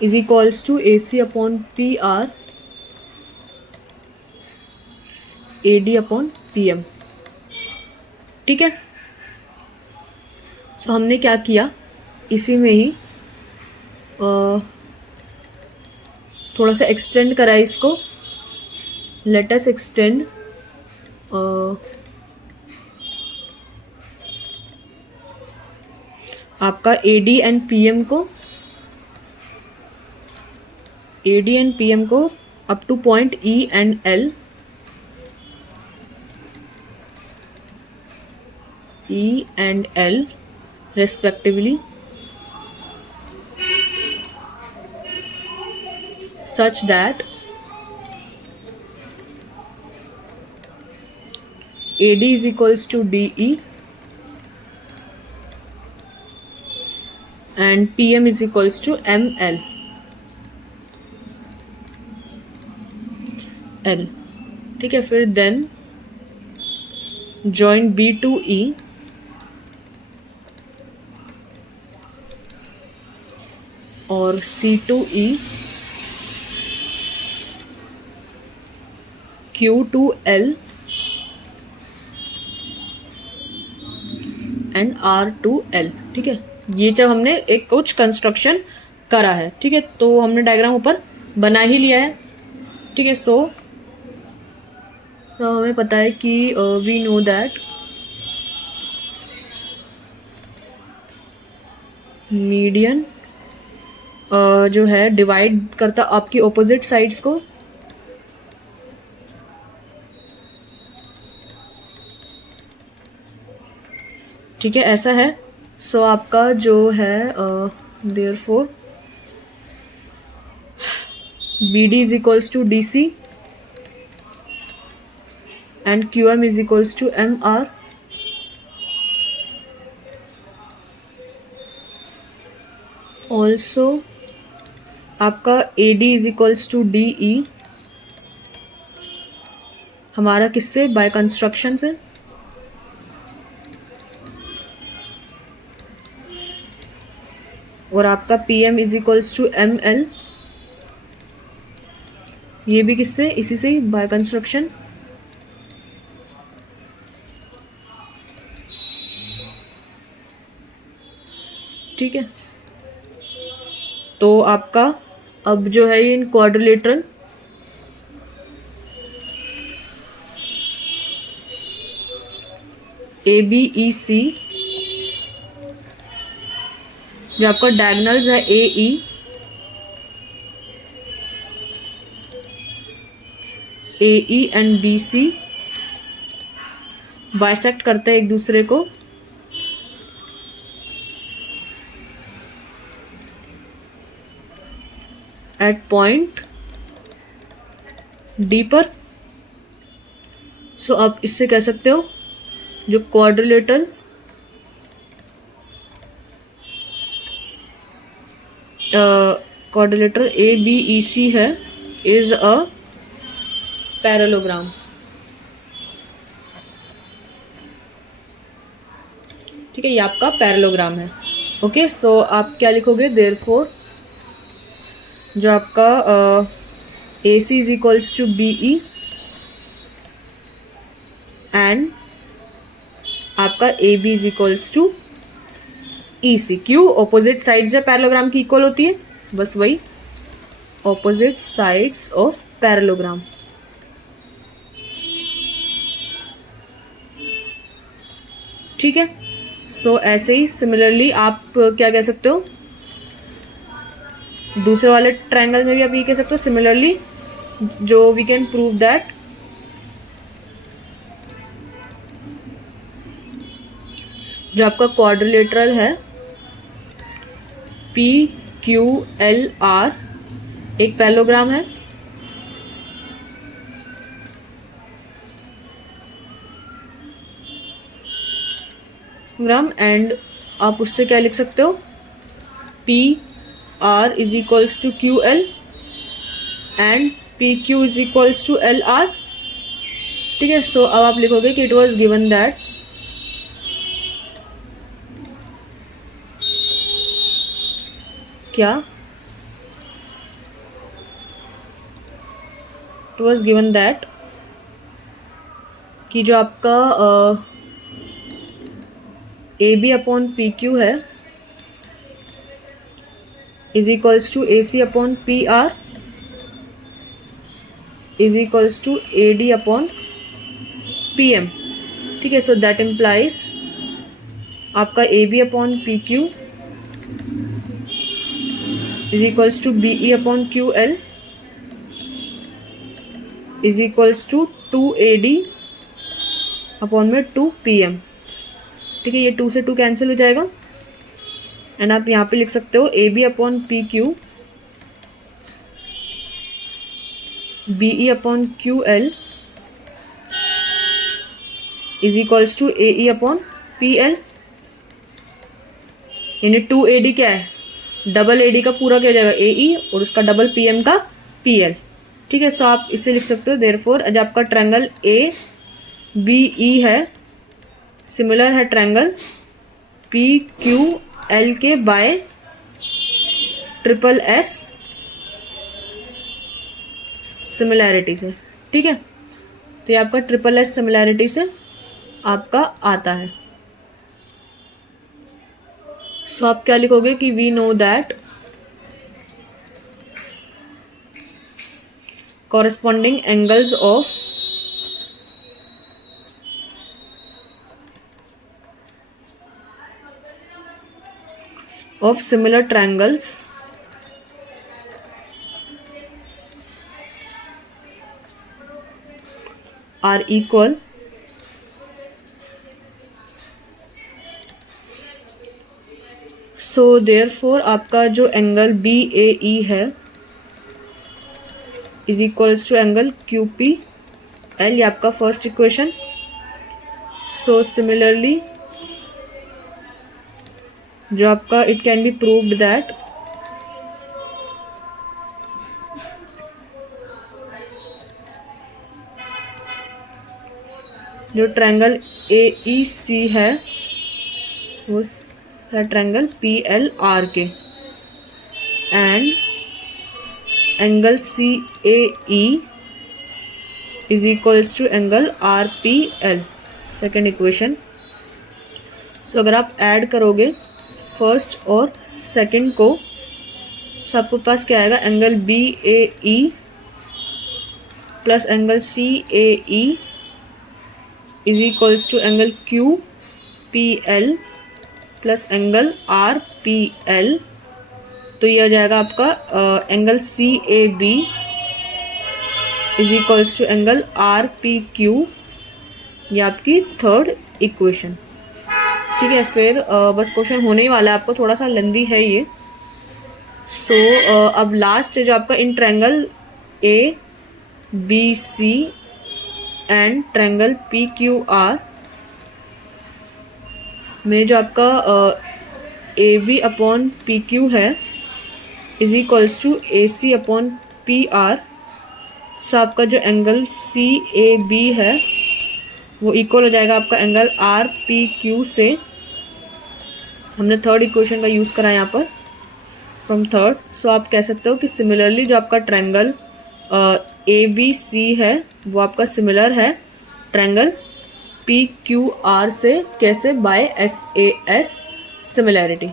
is equals to AC upon PR, AD upon PM। ठीक है, सो हमने क्या किया, इसी में ही थोड़ा सा एक्सटेंड करा इसको। लेट अस एक्सटेंड आपका AD एंड PM को up two point E and L, E and L respectively, such that AD is equals to DE and PM is equals to ML L। ठीक है, फिर then join B to E और C to E, Q to L and R to L। ठीक है, ये जब हमने एक कुछ कंस्ट्रक्शन करा है, ठीक है, तो हमने डायग्राम ऊपर बना ही लिया है। ठीक है, सो हमें पता है कि वी नो दैट मीडियन जो है डिवाइड करता आपकी ऑपोजिट साइड्स को, ठीक है, ऐसा है। सो आपका जो है therefore BD is equals to DC and QM is equals to MR। also आपका AD is equals to DE, हमारा किससे, बाय कंस्ट्रक्शन से। और आपका PM is equals to ML, ये भी किससे, इसी से, बाय कंस्ट्रक्शन। ठीक है, तो आपका अब जो है इन क्वाड्रिलेटरल ABEC जो आपका डायगोनल्स है A E and B C bisect करते हैं एक दूसरे को एट पॉइंट डी पर। सो आप इससे कह सकते हो जो क्वाड्रिलेटरल ए बी ई सी है इज अ पैरेललोग्राम। ठीक है, ये आपका पैरेललोग्राम है। ओके, सो आप क्या लिखोगे, देयरफॉर जो आपका A C is equals to B E and आपका A B is equals to E C. क्यों? ऑपोजिट साइड्स जो पैरेललोग्राम की इक्वल होती है, बस वही ऑपोजिट साइड्स ऑफ पैरेललोग्राम। ठीक है, सो ऐसे ही सिमिलरली आप क्या कह सकते हो, दूसरे वाले ट्रायंगल में भी आप ये कह सकते हो सिमिलरली, जो वी कैन प्रूव दैट जो आपका क्वाड्रिलेटरल है पी क्यू एल आर एक पैरेललोग्राम है। ग्राम एंड आप उससे क्या लिख सकते हो, P R is equals to Q L and P Q is equals to L R. ठीक है, सो अब आप लिखोगे कि इट वॉज गिवन दैट क्या, इट वॉज गिवन दैट कि जो आपका A B upon P Q है is equals to A C upon P R is equals to A D upon P M. ठीक है, सो दैट इम्प्लाइज आपका A B upon P Q is equals to B E upon Q L is equals to 2AD upon में 2PM। ठीक है, ये 2 से 2 कैंसिल हो जाएगा एंड आप यहाँ पे लिख सकते हो A B upon P Q B E upon Q L is equals to A E upon P L. यानी 2AD क्या है, डबल AD का पूरा क्या हो जाएगा ए ई और उसका डबल PM का PL। ठीक है, सो आप इसे लिख सकते हो देयरफॉर आज आपका ट्रायंगल ए बी ई है सिमिलर है ट्रायंगल पी क्यू एल के बाय SSS सिमिलैरिटी से। ठीक है, तो ये आपका SSS सिमिलैरिटी से आपका आता है। सो आप क्या लिखोगे कि we know that corresponding angles of similar triangles are equal so therefore आपका जो एंगल BAE है is equals to angle QPL, ये आपका फर्स्ट इक्वेशन। सो सिमिलरली जो आपका it can be proved that जो ट्रायंगल AEC है उस है ट्रायंगल PLR के and angle CAE is equals to angle RPL second equation. So अगर आप ऐड करोगे फर्स्ट और सेकंड को तो आपके पास क्या आएगा, angle BAE plus angle CAE is equals to angle QPL plus angle R P L, तो ये आ जाएगा आपका angle C A B is equals to angle R P Q, ये आपकी थर्ड इक्वेशन। ठीक है, फिर बस क्वेश्चन होने ही वाला है आपको, थोड़ा सा लेंदी है ये। सो अब लास्ट है जो आपका in triangle A B C and triangle P Q R में जो आपका A B upon P Q है is equals to A C upon P R. So आपका जो एंगल सी ए बी है वो इक्वल हो जाएगा आपका एंगल आर पी क्यू से। हमने थर्ड इक्वेशन का यूज़ करा यहाँ पर फ्रॉम थर्ड। सो आप कह सकते हो कि सिमिलरली जो आपका ट्रायंगल ए बी सी है वो आपका सिमिलर है ट्रायंगल पी क्यू आर से, कैसे? Bye S A S similarity.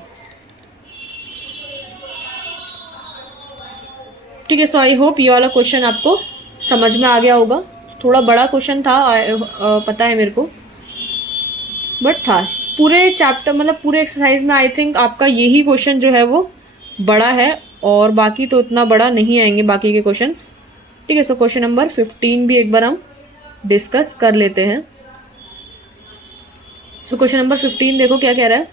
ठीक है, सो आई होप ये वाला क्वेश्चन आपको समझ में आ गया होगा। थोड़ा बड़ा क्वेश्चन था, पता है मेरे को, बट था पूरे चैप्टर मतलब पूरे एक्सरसाइज में आई थिंक आपका यही क्वेश्चन जो है वो बड़ा है, और बाकी तो इतना बड़ा नहीं आएंगे बाकी के क्वेश्चंस। ठीक है, सो क्वेश्चन नंबर 15 भी एक बार हम डिस्कस कर लेते हैं। सो क्वेश्चन नंबर 15 देखो क्या कह रहा है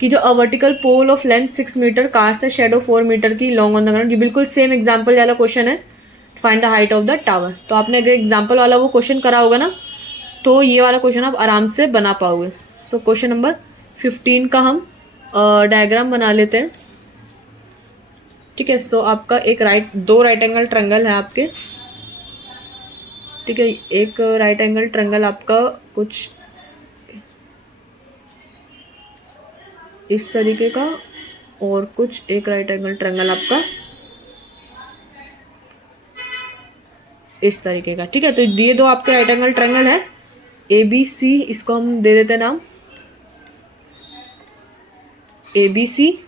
कि जो a vertical pole of length 6 metre cast है शेडो 4 मीटर की लॉन्ग ऑन द ग्राउंड। ये बिल्कुल सेम एग्जाम्पल वाला क्वेश्चन है, find the height of the tower. तो आपने अगर एग्जाम्पल वाला वो क्वेश्चन करा होगा ना, तो ये वाला क्वेश्चन आप आराम से बना पाओगे। सो क्वेश्चन नंबर 15 का हम डायग्राम बना लेते हैं। ठीक है, सो आपका दो राइट एंगल ट्रायंगल है आपके। ठीक है, एक राइट एंगल ट्रायंगल आपका कुछ इस तरीके का, और कुछ एक राइट एंगल ट्रायंगल आपका इस तरीके का। ठीक है, तो ये दो आपके राइट एंगल ट्रायंगल है ए बी सी, इसको हम दे देते हैं नाम ए बी सी।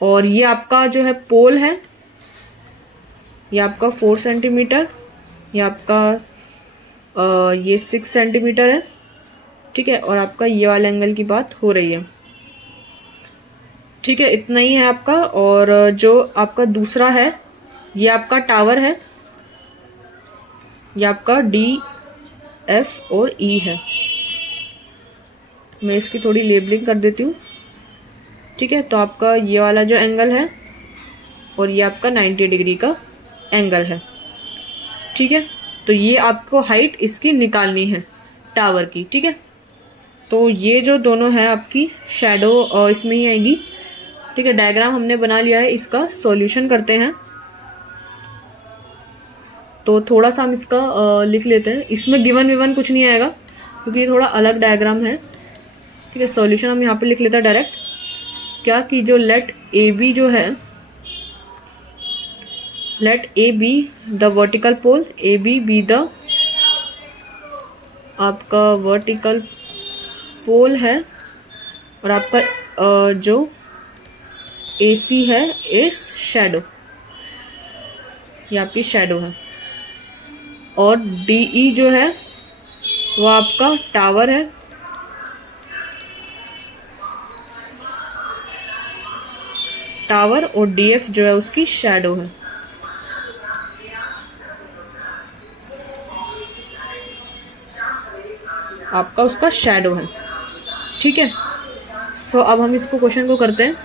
और ये आपका जो है पोल है, ये आपका 4 सेंटीमीटर, ये आपका ये 6 सेंटीमीटर है। ठीक है, और आपका ये वाला एंगल की बात हो रही है। ठीक है, इतना ही है आपका। और जो आपका दूसरा है ये आपका टावर है, ये आपका डी एफ और ई है। मैं इसकी थोड़ी लेबलिंग कर देती हूँ। ठीक है, तो आपका ये वाला जो एंगल है और ये आपका 90 डिग्री का एंगल है। ठीक है, तो ये आपको हाइट इसकी निकालनी है टावर की। ठीक है, तो ये जो दोनों है आपकी शैडो इसमें ही आएगी। ठीक है, डायग्राम हमने बना लिया है, इसका सॉल्यूशन करते हैं। तो थोड़ा सा हम इसका लिख लेते हैं। इसमें गिवन विवन कुछ नहीं आएगा क्योंकि ये थोड़ा अलग डायग्राम है। ठीक है, सॉल्यूशन हम यहाँ पे लिख लेते हैं डायरेक्ट। क्या कि जो लेट ए बी जो है, let A B the vertical pole, A B the आपका वर्टिकल पोल है, और आपका जो ए सी है इस शैडो, ये आपकी शैडो है। और डी ई जो है वो आपका टावर है, टावर, और डी एफ जो है उसकी शैडो है। आपका उसका शैडो है। ठीक है, सो अब हम इसको क्वेश्चन को करते हैं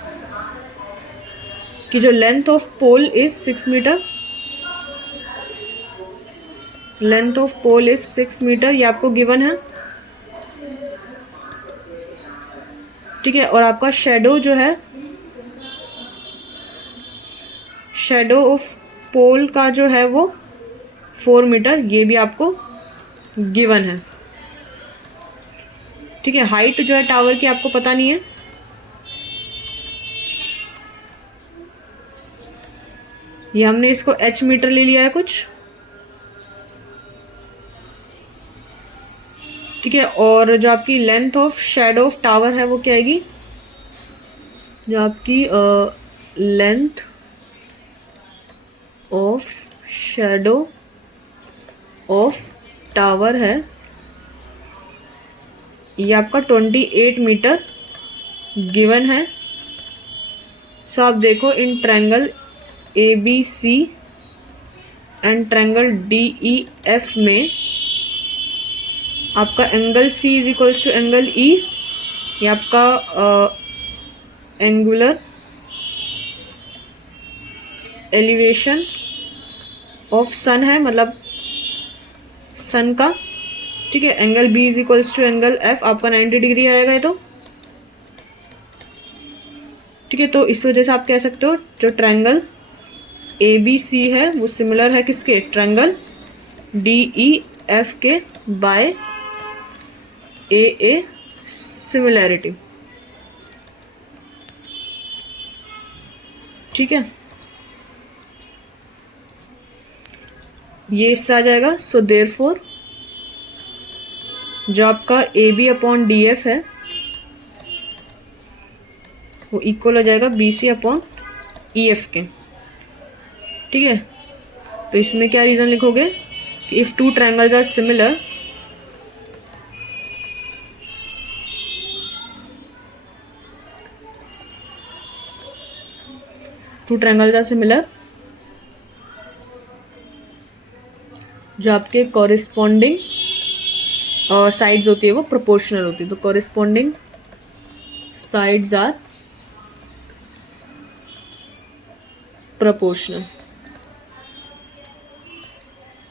कि जो length of pole is 6 metre, length of pole is 6 metre, ये आपको गिवन है। ठीक है, और आपका शेडो जो है, शेडो ऑफ पोल का जो है वो 4 मीटर, ये भी आपको गिवन है। ठीक है, हाइट जो है टावर की आपको पता नहीं है। ये हमने इसको h मीटर ले लिया है कुछ। ठीक है, और जो आपकी length of shadow of tower है वो क्या आएगी, जो आपकी length of shadow of tower है, ये आपका 28 मीटर गिवन है। सो आप देखो in triangle A B C and triangle D E F में आपका angle C is equals to angle E, ये आपका एंगुलर एलिवेशन ऑफ सन है, मतलब सन का, ठीक है। Angle B is equals to angle F, आपका 90 डिग्री आएगा ये तो, ठीक है। तो इस वजह से आप कह सकते हो जो ट्रायंगल ए बी सी है वो सिमिलर है किसके, ट्रायंगल डी ई एफ के बाय ए सिमिलैरिटी, ठीक है। ये इससे आ जाएगा। सो देयरफॉर जो आपका A B upon D F है वो इक्वल हो जाएगा B C upon E F के, ठीक है। तो इसमें क्या रीजन लिखोगे कि if two triangles are similar, two triangles are similar, जो आपके कॉरिस्पॉन्डिंग साइड्स होती है वो प्रोपोर्शनल होती है। तो कॉरिस्पॉन्डिंग साइड्स आर प्रोपोर्शनल,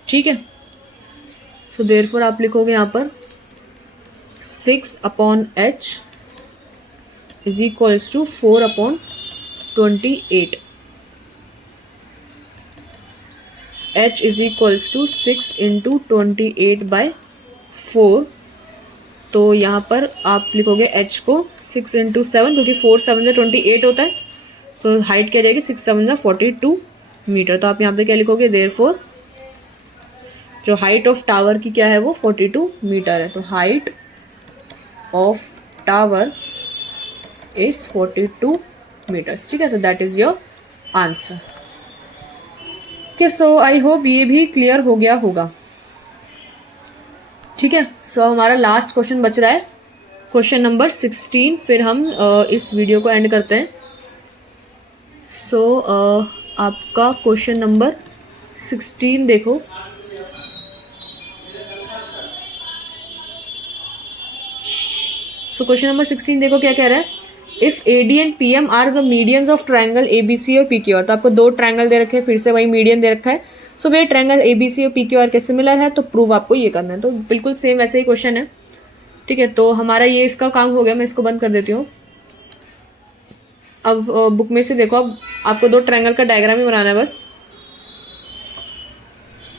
ठीक है। सो देयरफॉर आप लिखोगे यहाँ पर 6 upon H is equals to 4 upon 28, h is equals to 6 into 28 by 4। तो यहाँ पर आप लिखोगे h को 6 इंटू 7, क्योंकि 4 7 से 28 होता है, तो हाइट क्या जाएगी 6 7 से 42 मीटर। तो आप यहाँ पे क्या लिखोगे, देयरफॉर जो हाइट ऑफ टावर की क्या है वो 42 मीटर है। तो height of tower is 42 metres, ठीक है। So that is your answer. Okay, so I hope ये भी क्लियर हो गया होगा, ठीक है। सो हमारा लास्ट क्वेश्चन बच रहा है, क्वेश्चन नंबर 16, फिर हम इस वीडियो को एंड करते हैं। सो आपका क्वेश्चन नंबर 16 देखो, सो क्वेश्चन नंबर 16 देखो क्या कह रहा है, if A D and P M are the medians of triangle A B C और पी क्यू आर। तो आपको दो ट्रायंगल दे रखे हैं, फिर से वही मीडियन दे रखा है। सो वे ट्रायंगल ए बी सी और पी क्यू आर के सिमिलर है, तो प्रूव आपको ये करना है। तो बिल्कुल सेम वैसे ही क्वेश्चन है, ठीक है। तो हमारा ये इसका काम हो गया, मैं इसको बंद कर देती हूँ। अब बुक में से देखो, अब आपको दो ट्रायंगल का डायग्राम ही बनाना है बस,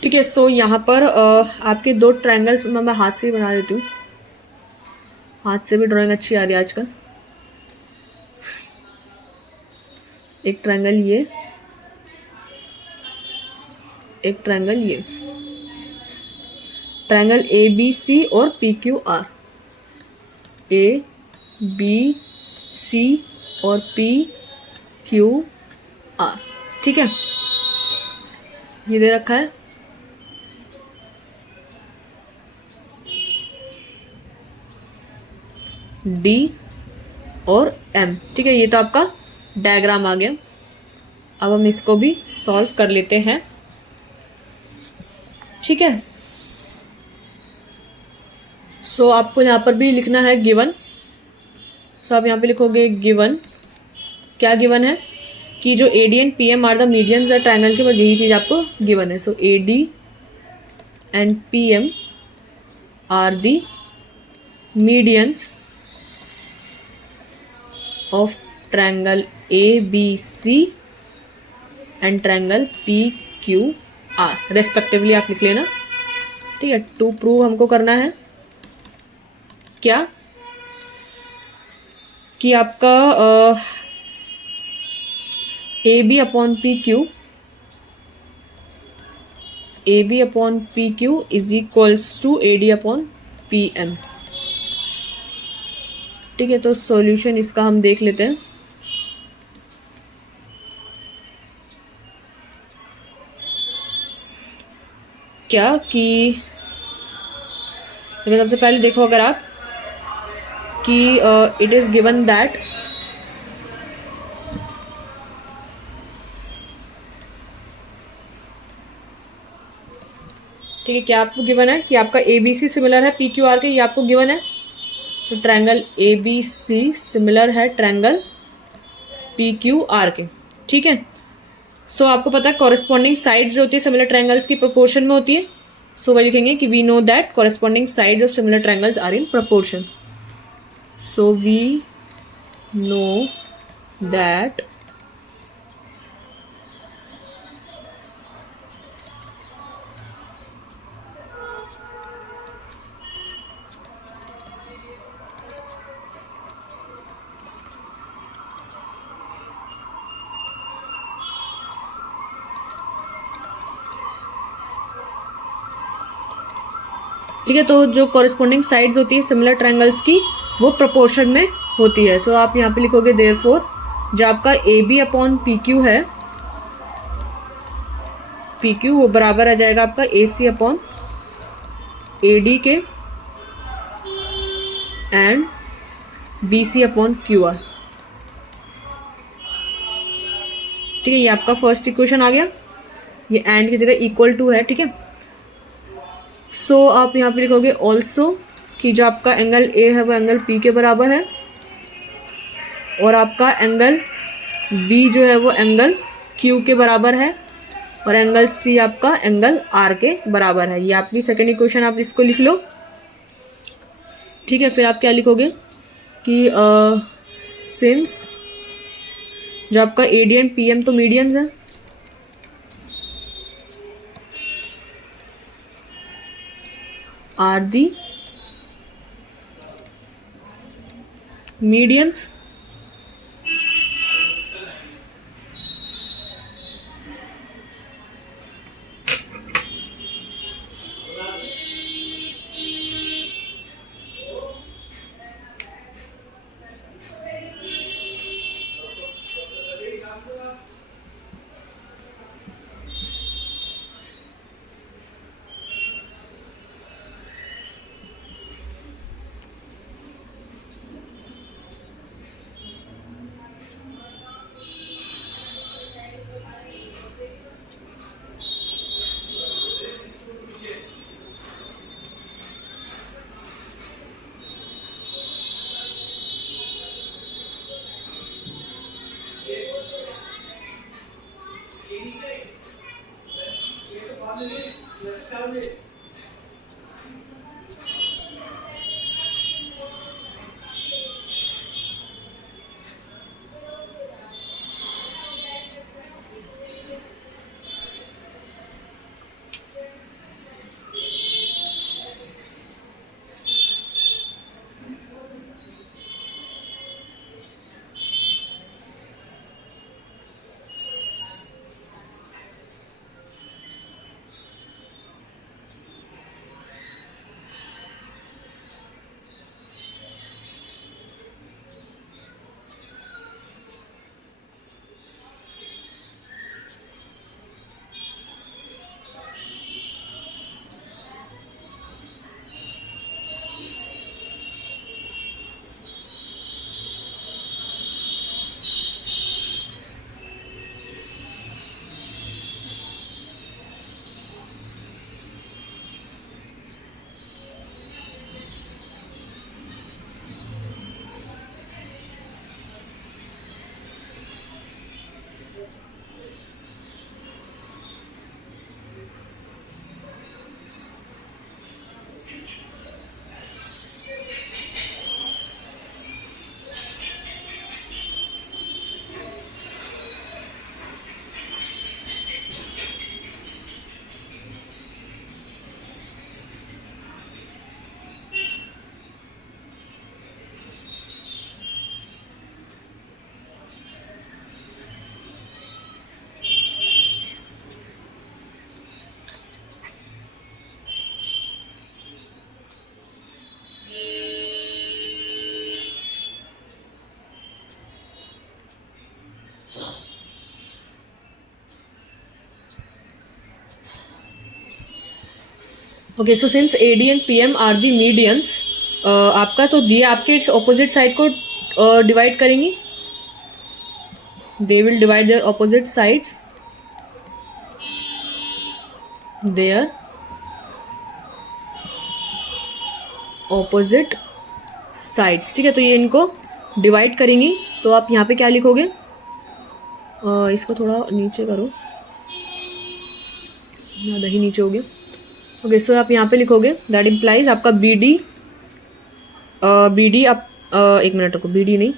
ठीक है। सो यहाँ पर आपके दो ट्रायंगल्स मैं हाथ से ही बना देती हूँ, हाथ से भी ड्राइंग अच्छी आ रही है आजकल। एक ट्रायंगल ये, एक ट्रायंगल ये, ट्रायंगल ए बी सी और P Q R, A B C और पी क्यू आर, ठीक है। ये दे रखा है, डी और एम, ठीक है। ये तो आपका डायग्राम आ गया। अब हम इसको भी सॉल्व कर लेते हैं, ठीक है। सो आपको यहाँ पर भी लिखना है गिवन। तो आप यहाँ पे लिखोगे गिवन, क्या गिवन है कि जो A D and P M are the medians है ट्रायंगल के, बस यही चीज़ आपको गिवन है। So A D and P M are the medians of triangle A B C and triangle P Q R respectively, आप लिख लेना, ठीक है। टू प्रूव हमको करना है क्या कि आपका A B upon P Q, A B upon P Q is equals to A D upon P M, ठीक है। तो सॉल्यूशन इसका हम देख लेते हैं। क्या कि सबसे पहले देखो, अगर आप कि इट इज़ गिवन दैट ठीक है, क्या आपको गिवन है कि आपका ए बी सी सिमिलर है पी क्यू आर के, ये आपको गिवन है। तो triangle A B C similar है ट्रायंगल पी क्यू आर के। ठीक है, सो आपको पता है कॉरेस्पॉन्डिंग साइड्स जो होती है सिमिलर ट्रायंगल्स की प्रोपोर्शन में होती है। सो वही लिखेंगे कि we know that corresponding sides of similar triangles are in proportion. So we know that ठीक है, तो जो कॉरेस्पॉन्डिंग साइड्स होती है सिमिलर ट्रायंगल्स की वो प्रोपोर्शन में होती है। सो आप यहाँ पे लिखोगे देयरफॉर जो आपका A B upon P Q है, पी क्यू वो बराबर आ जाएगा आपका A C upon A D के and B C upon Q R. ठीक है, ये आपका फर्स्ट इक्वेशन आ गया, ये एंड की जगह इक्वल टू है। ठीक है, सो आप यहाँ पे लिखोगे ऑल्सो कि जो आपका एंगल ए है वो एंगल पी के बराबर है और आपका एंगल बी जो है वो एंगल क्यू के बराबर है और एंगल सी आपका एंगल आर के बराबर है। ये आपकी सेकेंड इक्वेशन, आप इसको लिख लो। ठीक है, फिर आप क्या लिखोगे कि सिंस जो आपका A D and P M तो मीडियंस है, are the medians okay, so since A D and P M are the medians, आपका तो दिया आपके ऑपोजिट साइड को डिवाइड करेंगी, they will divide their opposite sides their opposite sides. ठीक है, तो ये इनको डिवाइड करेंगी, तो आप यहाँ पे क्या लिखोगे, इसको थोड़ा नीचे करो, ज़्यादा ही नीचे हो गया। ओके, सो आप यहाँ पे लिखोगे दैट इम्प्लाइज आपका बी डी आप एक मिनट रुको, बी डी नहीं,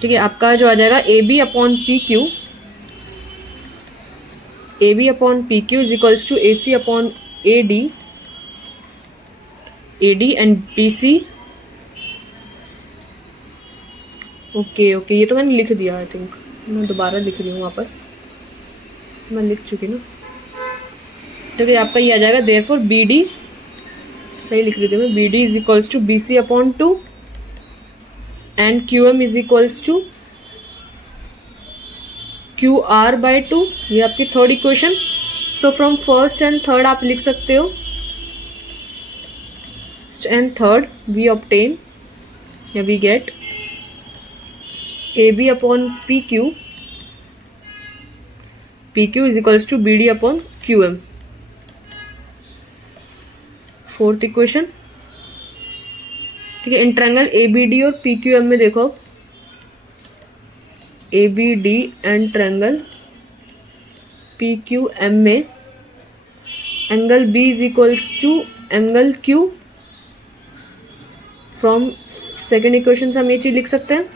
ठीक है, आपका जो आ जाएगा A B upon P Q, A B upon P Q is equals to A C upon A D and B C. Okay okay, ये तो मैंने लिख दिया, आई थिंक मैं दोबारा लिख रही हूँ वापस, मैं लिख चुकी ना। ठीक है, आपका ये आ जाएगा देयरफॉर बी डी, सही लिख रही थी मैं, B D is equals to B C upon 2 and Q M is equals to Q R by 2। ये आपकी third equation. So from first and third आप लिख सकते हो, एंड थर्ड वी ऑब्टेन या we get A B upon P Q is equals to B D upon Q M. Fourth equation, ठीक है, in triangle A B D और पी क्यू एम में देखो, A B D and triangle P Q M में angle B is equals to angle Q. From second equation से हम ये चीज लिख सकते हैं।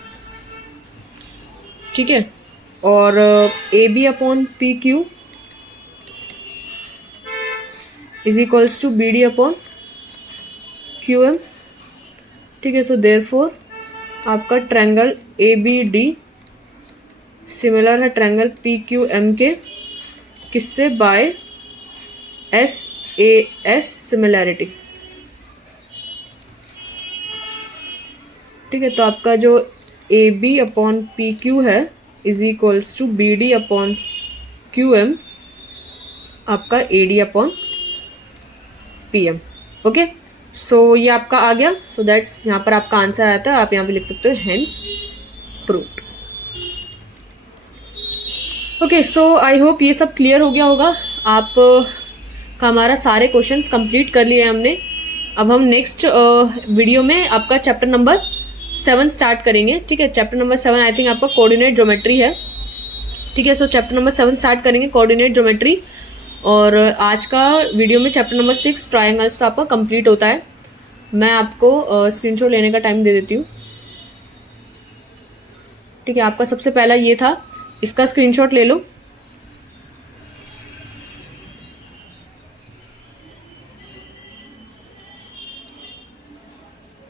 ठीक है, और A B upon P Q is equals to B D upon Q M. ठीक है, सो देयरफॉर आपका triangle A B D similar है ट्रायंगल पी क्यू एम के, किससे, by S A S similarity. ठीक है, तो आपका जो A B upon P Q है is equals to B D upon Q M, आपका A D upon P M. Okay, so ये आपका आ गया। सो दैट्स यहाँ पर आपका आंसर आता है, आप यहाँ पे लिख सकते हो hence proved. Okay, so I hope ये सब क्लियर हो गया होगा। आप का हमारा सारे क्वेश्चंस कंप्लीट कर लिए हमने। अब हम नेक्स्ट वीडियो में आपका चैप्टर नंबर 7 स्टार्ट करेंगे। ठीक है, चैप्टर नंबर 7 आई थिंक आपका कोऑर्डिनेट ज्योमेट्री है। ठीक है, सो चैप्टर नंबर 7 स्टार्ट करेंगे, कोऑर्डिनेट ज्योमेट्री। और आज का वीडियो में चैप्टर नंबर 6 ट्रायंगल्स तो आपका कंप्लीट होता है। मैं आपको स्क्रीनशॉट लेने का टाइम दे देती हूँ। ठीक है, आपका सबसे पहला ये था, इसका स्क्रीनशॉट ले लो।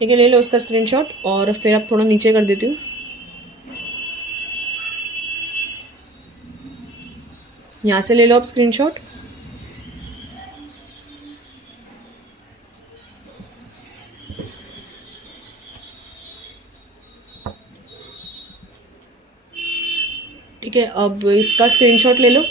ठीक है, ले लो उसका स्क्रीनशॉट, और फिर आप थोड़ा नीचे कर देती हूँ। यहाँ से ले लो आप स्क्रीनशॉट। ठीक है, अब इसका स्क्रीनशॉट ले लो।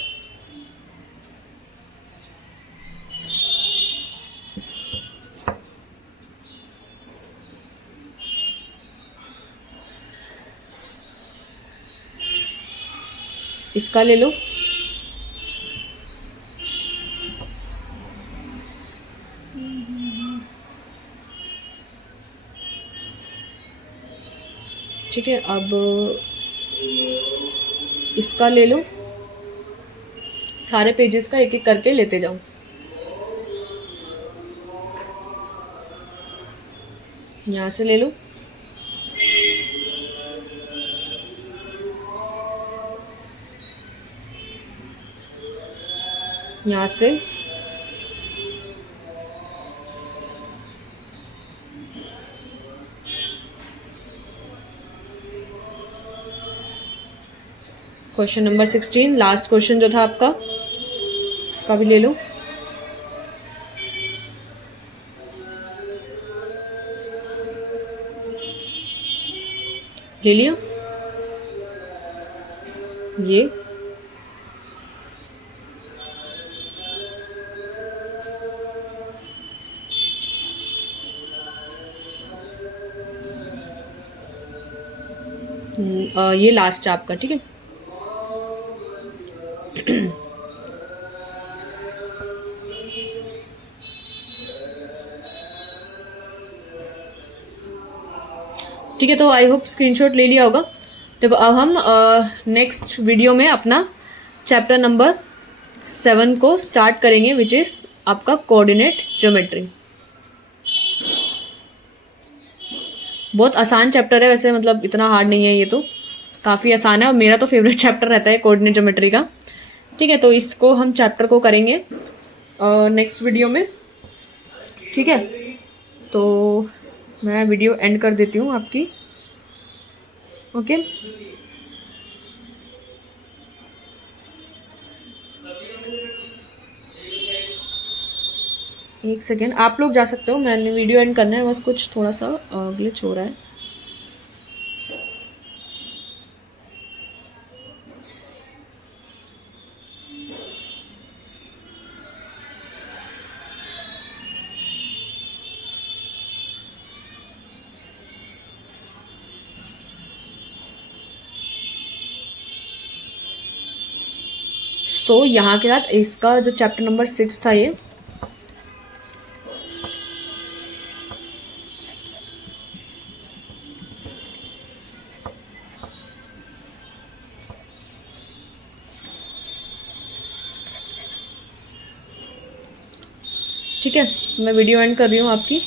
इसका ले लो। ठीक है, अब इसका ले लो। सारे पेजेस का एक एक करके लेते जाओ। यहाँ से ले लो। यहाँ से क्वेश्चन नंबर 16 लास्ट क्वेश्चन जो था आपका, इसका भी ले लो। ले लिया ये। ये लास्ट है आपका। ठीक है, है, तो आई होप स्क्रीनशॉट ले लिया होगा। देखो अब हम नेक्स्ट वीडियो में अपना चैप्टर नंबर 7 को स्टार्ट करेंगे, विच इज़ आपका कोऑर्डिनेट ज्योमेट्री। बहुत आसान चैप्टर है वैसे, मतलब इतना हार्ड नहीं है, ये तो काफ़ी आसान है और मेरा तो फेवरेट चैप्टर रहता है कोऑर्डिनेट ज्योमेट्री का। ठीक है, तो इसको हम चैप्टर को करेंगे नेक्स्ट वीडियो में। ठीक है, तो मैं वीडियो एंड कर देती हूँ आपकी। ओके, एक सेकेंड, आप लोग जा सकते हो, मैंने वीडियो एंड करना है, बस कुछ थोड़ा सा ग्लिच हो रहा है। सो यहाँ के साथ इसका जो चैप्टर नंबर 6 था ये, ठीक है, मैं वीडियो एंड कर रही हूँ आपकी।